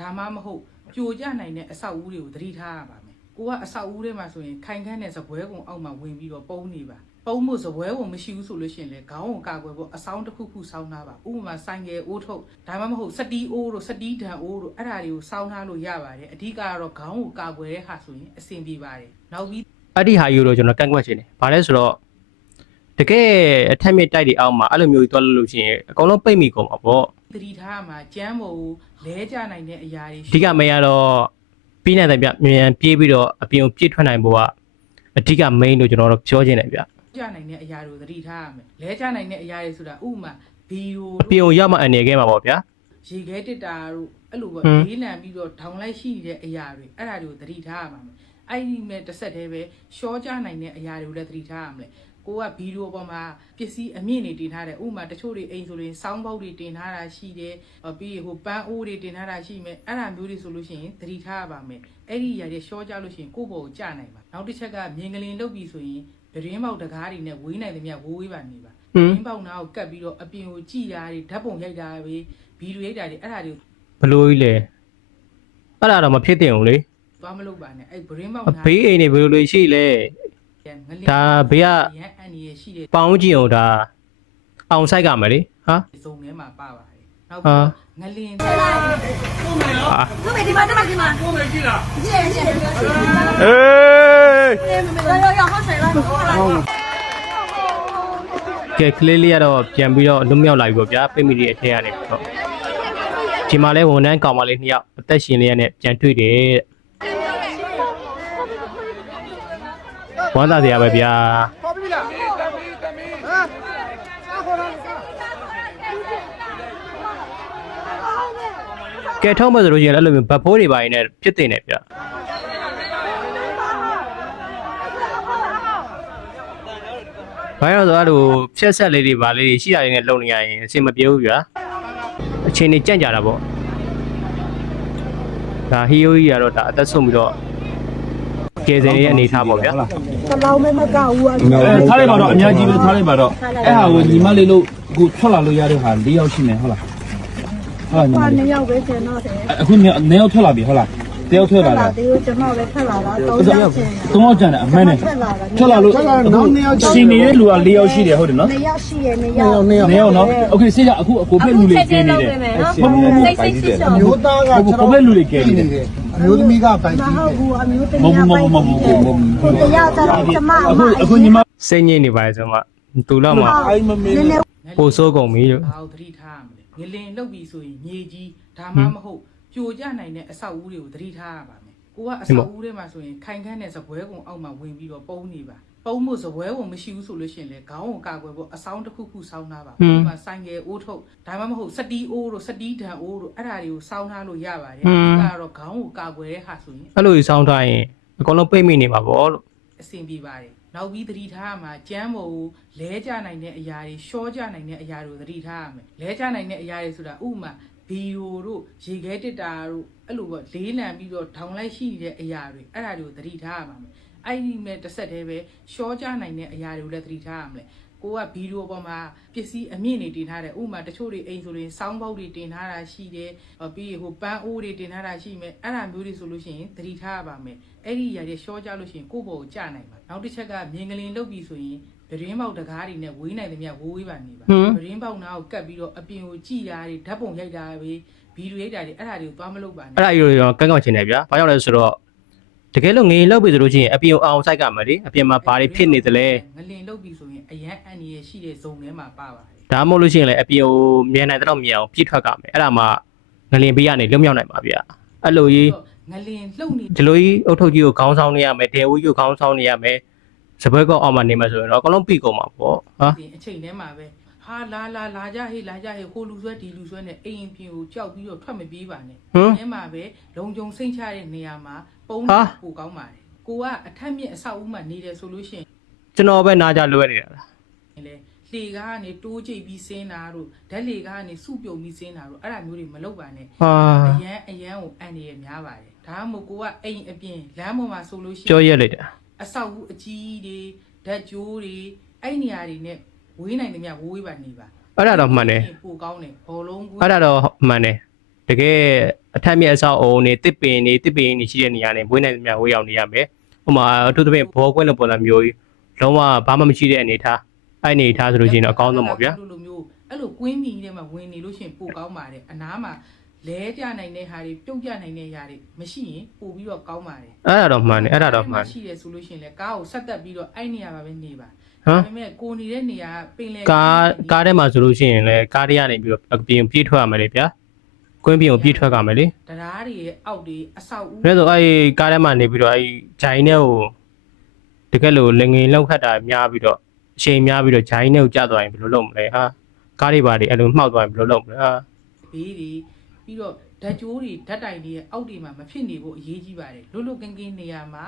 ဒါမှမဟုတ်ပြိုကျနိုင်တဲ့အဆောက်အဦတွေကိုသတိထားရပါမယ်ကိုကအဆောက်အဦထဲမှာဆိုရင်ခိုင်ခန့်တဲ့ဇပွဲကုံအောက်မှာဝင်ပြီးတော့ပုံနေပါပုံမှုဇပွဲကုံမရှိဘူးဆိုလို့ရှိရင်လေခေါင်းကိုကာကွယ်ဖို့အဆောင်တစ်ခုခုစောင်းထားပါဥပမာဆိုင်ကယ်အိုးထုတ်ဒါမှမဟုတ်စတီးအိုးတို့စတီးဒံအိုးတို့အဲ့ဒါတွေကိုစောင်းထားလို့ရပါတယ်အဓိကကတော့ခေါင်းကိုကာကွယ်တဲ့ဟာဆိုရင်အဆင်ပြေပါတယ်နောက်ပြီးအဲ့ဒီဟာယူလို့ကျွန်တော်ကန့်ကွက်ချင်တယ်။ဘာလဲဆိုတော့ တကယ်အထက်မြင့်တိုက်တွေအောက်မှာအဲ့လိုမျိုးကြီးသွားလို့လို့ရှိရင်အကုန်လုံးပိတ်မိကုန်မှာပေါ့သတိထားရမှာကျမ်းမို့လဲကြနိုင်တဲ့အရာတွေ။အဓိကမရတော့ပြီးနိုင်တယ်ဗျမြန်ပြေးပြီးတော့အပြင်ကိုပြေးထွက်နိုင်ဖို့ကအဓိက main လို့ကျွန်တော်တို့ပြောချင်တယ်ဗျကြနိုင်တဲ့အရာတွေကိုသတိထားရမယ်လဲကြနိုင်တဲ့အရာတွေဆိုတာဥပမာဗီဒီယို။အပြင်ကိုရောက်မှအနေခဲ့မှာပေါ့ဗျာရေခဲတစ်တာတို့အဲ့လိုပေါ့ဟွန်းလေးလံပြီးတော့ထောင်လိုက်ရှိနေတဲ့အရာတွေအဲ့ဒါတွေကိုသတိထားရမှာမယ်အဲ့ဒီမဲ့တစ်ဆက်တည်းပဲရှော့ကြနိုင်တဲ့အရာတွေကိုလည်းသတိထားရမယ် ကိုကဗီဒီယိုပေါ်မှာပစ္စည်းအမြင့်တွေတင်ထားတယ်ဥပမာတချို့တွေအိမ်ဆိုရင်စောင်းပေါက်တွေတင်ထားတာရှိတယ်ဟောပြီးရင်ဟိုပန်းအိုးတွေတင်ထားတာရှိမယ်အဲ့ဒါမျိုးတွေဆိုလို့ရှိရင်သတိထားရပါမယ်အဲ့ဒီအရာတွေရှော့ကြလို့ရှိရင်ကိုယ့်ဘောကိုကြနိုင်ပါနောက်တစ်ချက်ကမြင်ကလေးလုပ်ပြီးဆိုရင်ပရင်းပေါက်တကားတွေနဲ့ဝေးနိုင်သမျှဝိုးဝေးပါနေပါ။ဟွန်းရင်းပေါက်နာကိုကတ်ပြီးတော့အပြင်ကိုကြည်တာတွေဓာတ်ပုံရိုက်တာပဲဗီဒီယိုရိုက်တာတွေအဲ့ဒါတွေဘလို့ကြီးလဲ။အဲ့ဒါတော့မဖြစ်တင်ဘူးလေသွားမလုပ်ပါနဲ့အဲ့ဘရင်းပေါက်။အနာဘေးအိမ်တွေဘယ်လိုတွေရှိလဲငလျင် ဒါဘေးကရန်အန်ရီရှိတဲ့။ပေါင်းကြည့်အောင်ဒါအောင်ဆိုင်ကမယ်လေ။ဟာဇုံထဲမှာပါပါတယ်နောက်ဟာပြီးငလျင်။ဟာသူ့မိဒီမှာတမကမှာကိုမေကြီးလားကြည့်ကြည့်အေးရောရောဟောဆိုင်လားဟောလားကဲကလေးလေးကတော့ပြန်ပြီးတော့လွတ်မြောက်လာပြီပေါ့ဗျာပိတ်မိတဲ့အထက်ကနေပြီးတော့ဒီမှာလဲဝန်ထမ်းကောင်မလေးနှစ်ယောက်အသက်ရှင်လေးရနဲ့ပြန်တွေ့တယ်တဲ့ ဝမ်းသာစရာပဲဗျာပေါ်ပြီလားတမီတမီဟမ်စားခေါ်တာစားကဲထုံးမယ်ဆိုလို့ရှိရင်အဲ့လိုမျိုးဗတ်ဖိုးတွေပါရင်လည်းဖြစ်တင်တယ်ဗျာဘာလို့လဲဆိုတော့အဲ့လိုဖြက်ဆက်လေးတွေပါလေးတွေရှိတာတွေနဲ့လုံနေရရင်အဆင်မပြေဘူးဗျာအချိန်ကြီးကြန့်ကြတာပေါ့ဒါဟီယိုကြီးကတော့ဒါအသက်ဆုံးပြီးတော့ ကယ်ဆယ်ရဲ့အနေထားပေါ့ဗျာ ကလောင်းမဲမကောက်ဘူးอ่ะ အဲထားလိုက်ပါတော့အများကြီးပဲထားလိုက်ပါတော့အဲ့ဟာကိုညီမလေးလို့အခုထွက်လာလို့ရတဲ့ဟာ၄ယောက်ရှိနေဟုတ်လားဟုတ်လားညီမ ဘာ လေး နှစ်ယောက်ပဲကျန်တော့တယ် အခုနှစ်နှစ်ယောက်ထွက်လာပြီဟုတ်လားတယောက်ထွက်လာ လာ လား သေးဘူးကျွန်တော်ပဲထက်လာတာ၃ယောက်ကျန် သုံးယောက်ကျန်တယ်အမှန်နဲ့ ထက်လာတာ ထွက်လာလို့အခုရှင်နေတဲ့လူက၄ယောက်ရှိတယ်ဟုတ်တယ်နော် နှစ်ယောက်ရှိရနှစ်ယောက် နှစ်ယောက်နော်โอเคဆေးရအခုအကိုဖက်လူလေးကျင်းနေတယ် ဟုတ်ဘူးစိတ်စိတ်စိတ် အမျိုးသားက ကိုဖက်လူလေးကျင်းနေတယ် အ မျိုးသမီးကပိုင်မကြီးဟုတ်တယ်ဘူးအမျိုးတမည်းဟုတ်ဘူးမဟုတ်ဘူးမဟုတ်ဘူးမဟုတ်ဘူးကိုတရားကြတော့ကျမအအခုမအခုညီမစိတ်ညစ်နေပါလေဆိုမှသူတော့မှအဲ့မမေးနည်းနည်းပိုဆိုးကုန်ပြီလို့ဘာကိုသတိထားရမလဲငလျင်လှုပ်ပြီးဆိုရင်မြေကြီးဒါမှမဟုတ်ပြိုကျနိုင်တဲ့အဆောက်အဦတွေကိုသတိထားရပါမယ်ကိုကအဆောက်အဦထဲမှာဆိုရင်ခိုင်ခန့်တဲ့ဇပွဲကုံအောက်မှာဝင်ပြီးတော့ပုံနေပါ ပုံမှုဇပွဲကုံမရှိဘူးဆိုလို့ရှိရင်လေခေါင်းကိုကာကွယ်ဖို့အဆောင်တစ်ခုခုစောင်းထားပါဥပမာဆိုင်ကယ်အိုးထုတ်ဒါမှမဟုတ်စတီးအိုးတို့စတီးဒံအိုးတို့အဲ့ဒါတွေကိုစောင်းထားလို့ရပါတယ်အဓိကတော့ခေါင်းကိုကာကွယ်တဲ့ဟာဆိုရင်အဲ့လိုကြီးစောင်းထားရင်အကုန်လုံးပိတ်မိနေမှာပေါ့လို့အဆင်ပြေပါတယ်နောက်ပြီးသတိထားရမှာကျမ်းမို့လဲကြနိုင်တဲ့အရာတွေရှော့ကြနိုင်တဲ့အရာတွေကိုသတိထားရမယ်လဲကြနိုင်တဲ့အရာတွေဆိုတာဥပမာဗီဒီယိုတို့ရေခဲတစ်တာတို့အဲ့လိုပေါ့လေးလံပြီးတော့ထောင်လိုက်ရှိနေတဲ့အရာတွေအဲ့ဒါတွေကိုသတိထားရမှာမယ် အဲ့ဒီမဲ့တစ်ဆက်တည်းပဲရှော့ကြနိုင်တဲ့အရာတွေကိုလည်းသတိထားရမယ်ကိုကဗီဒီယိုပေါ်မှာပစ္စည်းအမြင့်တွေတင်ထားတယ်ဥပမာတချို့တွေအိမ်ဆိုရင်စောင်းပေါက်တွေတင်ထားတာရှိတယ်ဟောပြီးရင်ဟိုပန်းအိုးတွေတင်ထားတာရှိမယ်အဲ့ဒါမျိုးတွေဆိုလို့ရှိရင်သတိထားရပါမယ်အဲ့ဒီအရာတွေရှော့ကြလို့ရှိရင်ကိုယ့်ဘောကိုကြနိုင်ပါနောက်တစ်ချက်ကမြင်ကလေးလုပ်ပြီးဆိုရင်ပရင်းပေါက်တကားတွေနဲ့ဝေးနိုင်သမျှဝိုးဝေးပါနေပါဟွန်းပရင်းပေါက်နာကိုကတ်ပြီးတော့အပြင်ကိုကြည်တာတွေဓာတ်ပုံရိုက်တာပဲဗီဒီယိုရိုက်တာတွေအဲ့ဒါတွေကိုသွားမလုပ်ပါနဲ့အဲ့ဒါကြီးတော့ကန့်ကောက်ချင်တယ်ဗျာဘာကြောင့်လဲဆိုတော့ တကယ်လို့ငရင်လောက်ပြီဆိုလို့ရှိရင်အပြင်အောင်ဆိုင်ကမယ်လေအပြင်မှာဘာတွေဖြစ်နေသလဲငလင်လုပ်ပြီးဆိုရင်အရန်အန်ရရှိတဲ့ဇုံထဲမှာပါပါတယ်ဒါမှမဟုတ်လို့ရှိရင်လည်းအပြင်ကိုမြန်နိုင်တော့မြန်အောင်ပြည့်ထွက်ကမယ်အဲ့ဒါမှငလင်ပေးရနေလွတ်မြောက်နိုင်ပါဗျာအဲ့လိုကြီးငလင်လှုပ်နေဒီလိုကြီးအုတ်ထုတ်ကြီးကိုခေါင်းဆောင်နေရမယ်ဒေဝကြီးကိုခေါင်းဆောင်နေရမယ်စပွဲကောက်အောင်မှနေမယ်ဆိုရင်တော့အကုန်လုံးပြီးကုန်မှာပေါ့ဟာဒီအချိန်ထဲမှာပဲ ဟာလာလာလာကြဟေးလာကြဟေးဟိုလူဆွဲဒီလူဆွဲနဲ့အိမ်အပြင်ကိုကြောက်ပြီးတော့ထွက်မပြေးပါနဲ့ဟမ်ထဲမှာပဲလုံခြုံစိတ်ချတဲ့နေရာမှာပုံဟာပိုကောင်းပါတယ်ကိုကအထက်မြင့်အဆောက်အဦမှာနေတယ်ဆိုလို့ရှိရင်ကျွန်တော်ပဲနားကြလွဲနေတာလားလေလေကားကနေတိုးကြိတ်ပြီးဆင်းတာတို့ဓာတ်လေကားကနေစုပြုံပြီးဆင်းတာတို့အဲ့ဒါမျိုးတွေမလုပ်ပါနဲ့ဟာအရန်အရန်ကိုအန်ရရများပါတယ်ဒါမှမဟုတ်ကိုကအိမ်အပြင်လမ်းပေါ်မှာဆိုလို့ရှိရကြောင်ရက်လိုက်တာအဆောက်အဦအကြီးတွေဓာတ်ကြိုးတွေအဲ့နေရာတွေနဲ့ ဝေးနိုင်သမျှဝေးပါနေပါအဲ့ဒါတော့မှန်တယ်ပိုကောင်းတယ်ဘောလုံးကွေးအဲ့ဒါတော့မှန်တယ်တတကယ်အထက်မြက်အဆောက်အအုံနေတစ်ပင်နေတစ်ပင်နေရှိတဲ့နေရာနေမွေးနိုင်သမျှဝေးအောင်နေရမယ်ဥပမာအထူးသဖြင့်ဘောကွင်းလိုပုံစံမျိုးကြီးလုံးဝဘာမှမရှိတဲ့အနေထားအဲ့အနေထားဆိုလို့ရှိရင်တော့အကောင်းဆုံးပါဗျာအဲ့လိုမျိုးအဲ့လိုကွင်းမီထဲမှာဝင်နေလို့ရှိရင်ပိုကောင်းပါတယ်အနားမှာ လဲကြနိုင်တဲ့ဟာတွေပြုတ်ကြနိုင်တဲ့ຢာတွေမရှိရင်ပိုပြီးတော့ကောင်းပါတယ်အဲ့ဒါတော့မှန်တယ်အဲ့ဒါတော့မှန်တယ်ရှိတယ်ဆိုလို့ရှိရင်လည်းကားကိုဆက်တက်ပြီးတော့အဲ့နေရာမှာပဲနေပါဟမ်ဒါပေမဲ့ကိုနေတဲ့နေရာပင်လယ်ကားကားထဲမှာဆိုလို့ရှိရင်လည်းကားထဲကနေပြီးတော့အပြင်ပြေးထွက်ရမယ်လေဗျာကွင်းပြင်ကိုပြေးထွက်ကြမယ်လေတရားတွေရဲ့အောက်တွေအဆောက်အဦဒါဆိုအဲ့ကားထဲမှာနေပြီးတော့အဲ့ဂျိုင်းနဲ့ကိုတကယ်လို့လငင်လောက်ခတ်တာများပြီးတော့အချိန်များပြီးတော့ဂျိုင်းနဲ့ကိုကျသွားရင်ဘယ်လိုလုပ်မလဲဟာကားတွေပါတွေအဲ့လိုမှောက်သွားရင်ဘယ်လိုလုပ်မလဲဟာဘေးတွေ ပြီးတော့ဓာတ်ကြိုးတွေဓာတ်တိုင်တွေရဲ့အောက်တွေမှာမဖြစ်နေဖို့အရေးကြီးပါတယ်လွတ်လွတ်ကင်းကင်းနေရာမှာ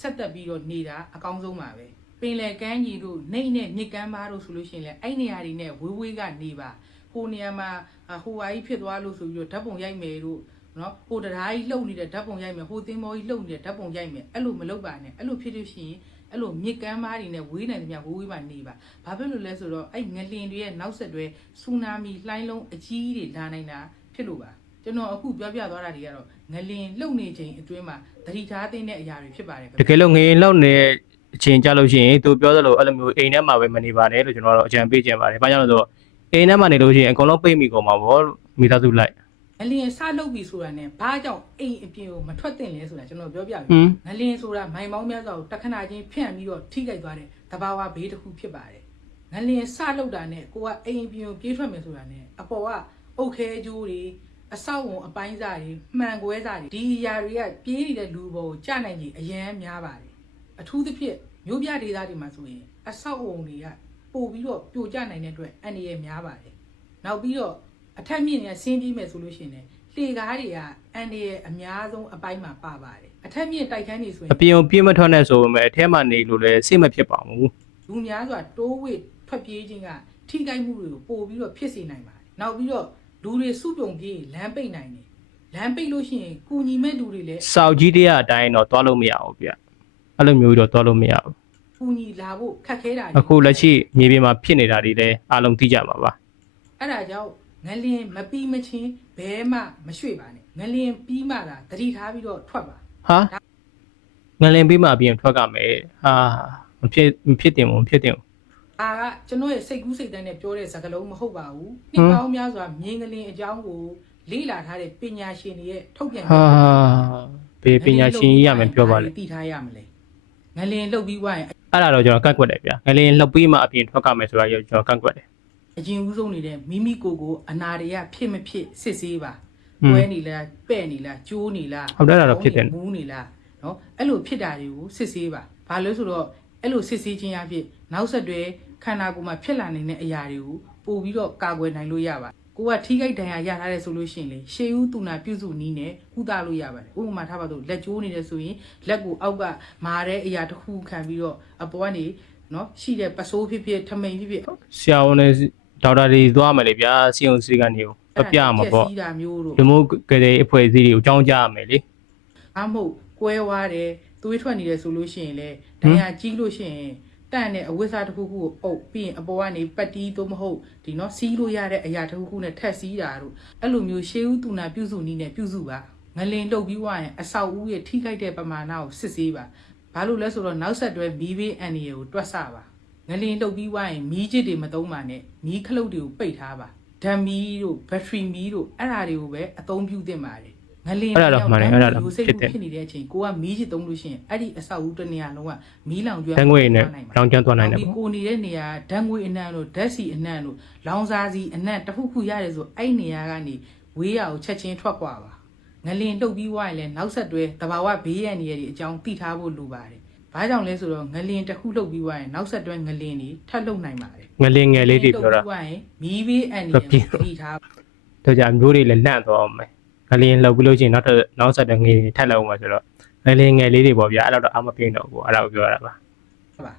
ဆက်တက်ပြီးတော့နေတာအကောင်းဆုံးပါပဲပင်လယ်ကမ်းကြီးတို့နှိမ့်နဲ့မြစ်ကမ်းပါတို့ဆိုလို့ရှိရင်လည်းအဲ့နေရာတွေနဲ့ဝေးဝေးကနေပါဟိုနေရာမှာအာဟိုဟာကြီးဖြစ်သွားလို့ဆိုပြီးတော့ဓာတ်ပုံရိုက်မယ်တို့နော်ဟိုတရားကြီးလှုပ်နေတဲ့ဓာတ်ပုံရိုက်မယ်ဟိုသင်းမောကြီးလှုပ်နေတဲ့ဓာတ်ပုံရိုက်မယ်အဲ့လိုမလုပ်ပါနဲ့အဲ့လိုဖြစ်လို့ရှိရင်အဲ့လိုမြစ်ကမ်းပါတွေနဲ့ဝေးနိုင်သမျှဝေးဝေးမှနေပါဘာဖြစ်လို့လဲဆိုတော့အဲ့ငလင်တွေရဲ့နောက်ဆက်တွဲဆူနာမီလှိုင်းလုံးအကြီးတွေလာနိုင်တာဖြစ်လို့ပါ ကျွန်တော်အခုပြောပြသွားတာတွေကတော့ငလင်လှုပ်နေချိန်အတွင်းမှာသတိထားသင့်တဲ့အရာတွေဖြစ်ပါတယ်ခင်တဗျကယ်လို့ငရင်လောက်နေအချိန်ကြလို့ရှိရင်သူပြောသလိုအဲ့လိုမျိုးအိမ်ထဲမှာပဲမနေပါနဲ့လို့ကျွန်တော်တို့အကြံပေးကြပါတယ်။ဘာကြောင့်လဲဆိုတော့အိမ်ထဲမှာနေလို့ရှိရင်အကုန်လုံးပိတ်မိကုန်မှာပေါ့လို့မိသားစုလိုက်ငလင်စလုပ်ပြီဆိုတာနဲ့ဘာကြောင့်အိမ်အပြင်ကိုမထွက်သင့်လဲဆိုတာကျွန်တော်ပြောပြဟွပြီန်းငလင်ဆိုတာမိုင်မောင်းများစွာကိုတခဏချင်းဖြန့်ပြီးတော့ထိခိုက်သွားတဲ့တဘာဝဘေးတစ်ခုဖြစ်ပါတယ်ငလင်စလုပ်တာနဲ့ကိုကအိမ်အပြင်ကိုပြေးထွက်မယ်ဆိုတာနဲ့အပေါ်ကအုတ်ခဲကျိုးတွေ အဆောက်အုံအပိုင်းစားတွေမှန်ကွဲစားတွေဒီအရာတွေကပြေးနေတဲ့လူပေါ်ကိုကြာနိုင်ကြီးအရန်များပါတယ်အထူးသဖြင့်မြို့ပြဒေသတွေမှာဆိုရင်အဆောက်အုံတွေကပို့ပြီးတော့ပြိုကျနိုင်တဲ့အတွက်အန္တရာယ်များပါတယ်နောက်ပြီးတော့အထက်မြင့်နေဆင်းပြီးမယ်ဆိုလို့ရှိရင်လည်းလှေကားတွေကအန်ဒီရဲ့အများဆုံးအပိုင်းမှာပါပါတယ်အထက်မြင့်တိုက်ခန်းတွေဆိုရင်အပြင်ကိုပြေးမထွက်နဲ့ဆိုပေမဲ့အထဲမှာနေလို့လည်းစိတ်မဖြစ်ပါဘူးလူများစွာတိုးဝစ်ထွက်ပြေးခြင်းကထိခိုက်မှုတွေကိုပို့ပြီးတော့ဖြစ်စေနိုင်ပါတယ်နောက်ပြီးတော့ လူတွေစုပြုံပြေးလမ်းပိတ်နိုင်တယ်လမ်းပိတ်လို့ရှိရင်ကုညီမဲ့လူတွေလည်း။စောက်ကြီးတရားအတိုင်းတော့သွားလို့မရဘူးဗျ။အဲ့လိုမျိုးတော့သွားလို့မရဘူးကုညီလာဖို့ခက်ခဲတာတွေ။အခုလက်ရှိမြေပြင်မှာဖြစ်နေတာတွေလည်းအားလုံးသိကြပါပါအဲ့ဒါကြောင့်ငလင်မပြီးမချင်းဘဲမှမရွှေ့ပါနဲ့ငလင်ပြီးမှသာတတိထားပြီးတော့ထွက်ပါ။ဟာငလင်ပြီးမှအပြင်ထွက်ကမယ်။ဟာမဖြစ်မဖြစ်တင်ဘူးမဖြစ်တင်ဘူး အာကကျွန်တော်ရဲ့စိတ်ကူးစိတ်တမ်းနဲ့ပြောတဲ့စကားလုံးမဟုတ်ပါဘူးနှစ်ပေါင်းများစွာမြင်းကလင်အကြောင်းကိုလေ့လာထားတဲ့ပညာရှင်တွေရဲ့ထုတ်ပြန်။ဟာဘေးပညာရှင်ကြီးရမယ်ပြောပါလေတည်ထားရမလဲငလင်လှုပ်ပြီးွားရင်။အဲ့ဒါတော့ကျွန်တော်ကန့်ကွက်တယ်ဗျ။ငလင်လှုပ်ပြီးမှအပြင်ထွက်ကမယ်ဆိုတာကျွန်တော်ကန့်ကွက်တယ်အရင်ဦးဆုံးနေတဲ့မိမိကိုယ်ကိုအနာတွေကဖြစ်မဖြစ်စစ်ဆေးပါဟွန်းပွဲနေလားပဲ့နေလားကျိုးနေလားဟုတ်တယ်အဲ့ဒါတော့ဖြစ်တယ်မူးနေလားနော်အဲ့လိုဖြစ်တာတွေကိုစစ်ဆေးပါဘာလို့ဆိုတော့ အဲ့လိုစစ်ဆေးခြင်းအဖြစ်နောက်ဆက်တွဲခန္ဓာကိုယ်မှာဖြစ်လာနေတဲ့အရာတွေကိုပို့ပြီးတော့ကာကွယ်နိုင်လို့ရပါကိုကထိခိုက်ဒဏ်ရာရထားတဲ့ဆိုလို့ရှိရင်လေရှေးဦးတူနာပြုစုနီးနဲ့ကုသလို့ရပါတယ်ဥပမာထားပါတော့လက်ကျိုးနေတယ်ဆိုရင်လက်ကိုအောက်ကမာတဲ့အရာတစ်ခုခံပြီးတော့အပေါ်ကနေနော်ရှိတဲ့ပစိုးဖြစ်ဖြစ်ထမိန်ဖြစ်ဖြစ်။ဆရာဝန်နဲ့ဒေါက်တာတွေသွားမယ်လေဗျာ။စီယုံစီကနေကိုအပြမှာပေါ့စီးတာမျိုးတို့။ဒီမို့ကလေးအဖွဲ့အစည်းတွေကိုအကြောင်းကြားရမယ်လေအမဟုတ်ကွဲွားတယ် သွေးထွက်နေတယ်ဆိုလို့ရှိရင်လေဒဏ်ရာကြီးလို့ရှိရင်တန့်တဲ့အဝိစားတစ်ခုခုကိုအုပ်ပြီးရင်အပေါ်ကနေပတ်တီးသို့မဟုတ်ဒီနော်စီးလို့ရတဲ့အရာတစ်ခုခုနဲ့ထက်စီးတာတို့အဲ့လိုမျိုးရှေးဦးတူနာပြုစုနည်းနဲ့ပြုစုပါငလင်လှုပ်ပြီးွားရင်အဆောက်အဦရဲ့ထိခိုက်တဲ့ပမာဏကိုစစ်ဆေးပါဘာလို့လဲဆိုတော့နောက်ဆက်တွဲမီးဘေးအန်ဒီကိုတွက်ဆပါငလင်လှုပ်ပြီးွားရင်မီးချစ်တွေမသုံးပါနဲ့မီးခလုတ်တွေကိုပိတ်ထားပါဓာတ်မီးတို့ဘက်ထရီမီးတို့အဲ့ဒါတွေကိုပဲအသုံးပြုသင့်ပါတယ် ငလင်းအဲ့ဒါတော့မှန်တယ်အဲ့ဒါတော့ဖြစ်တယ်ဖြစ်နေတဲ့အချိန်ကိုကမီးချစ်သုံးလို့ရှိရင်အဲ့ဒီအဆောက်အဦးတစ်နေရာလုံးကမီးလောင်ကျွမ်းဓာတ်ငွေနဲ့လောင်ကျွမ်းသွားနိုင်တယ်ပေါ့ကိုနေတဲ့နေရာဓာတ်ငွေအနှံ့လို့ဓာတ်စီအနှံ့လို့လောင်စာစီအနှံ့တစ်ခုခုရတယ်ဆိုအဲ့နေရာကနေဝေးရအောင်ချက်ချင်းထွက်ကွာပါငလင်းလှုပ်ပြီးွားရင်လည်းနောက်ဆက်တွဲတဘာဝဘေးရန်နေရာတွေအကြောင်းသိထားဖို့လိုပါတယ်ဘာကြောင့်လဲဆိုတော့ငလင်တစ်ခုလှုပ်ပြီးွားရင်နောက်ဆက်တွဲငလင်တွေထပ်လှုပ်နိုင်ပါတယ်ငလင်ငယ်လေးတွေပြောတာမီးဘေးအန်တွေသိထားတို့ကြမျိုးတွေလည်းလန့်သွားအောင်မယ် ငလင်လှုပ်ပြီးလို့ချင်းနောက်ထပ်နောက်ဆက်တဲ့ငယ်တွေထပ်လှုပ်အောင်ဆိုတော့ငလင်ငယ်လေးတွေပေါ့ဗျာအဲ့တော့အမပြင်းတော့ဘူးအဲ့ဒါကိုပြောရတာပါပါ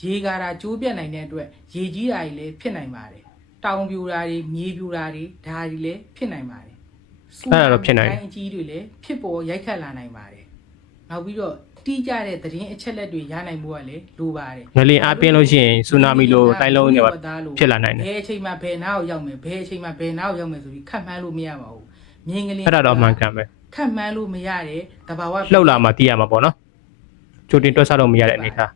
ရေကာတာကျိုးပြတ်နိုင်တဲ့အတွက်ရေကြီးတာတွေလည်းဖြစ်နိုင်ပါတယ်တောင်ပြိုတာတွေမြေပြိုတာတွေဒါတွေလည်းဖြစ်နိုင်ပါတယ်အဲ့ဒါတော့ဖြစ်နိုင်တယ်တိုင်းအကြီးတွေလည်းဖြစ်ပေါ်ရိုက်ခတ်လာနိုင်ပါတယ်နောက်ပြီးတော့တီးကြတဲ့သတင်းအချက်လက်တွေရနိုင်ဖို့ကလည်းလိုပါတယ်ငလင်အားပြင်းလို့ရှိရင်ဆူနာမီလိုတိုင်းလုံးတွေပါဖြစ်လာနိုင်တယ်ဘယ်အချိန်မှာဘယ်နားကိုရောက်မယ်ဘယ်အချိန်မှာဘယ်နားကိုရောက်မယ်ဆိုပြီးခန့်မှန်းလို့မရပါဘူး မြင်ကလေးအဲ့ဒါတော့အမှန်ကန်ပဲခတ်မှန်းလို့မရတဲ့တဘာဝလှုပ်လာမှသိရမှာပေါ့နော်ကြိုတင်တွက်ဆတော့မရတဲ့အနေထား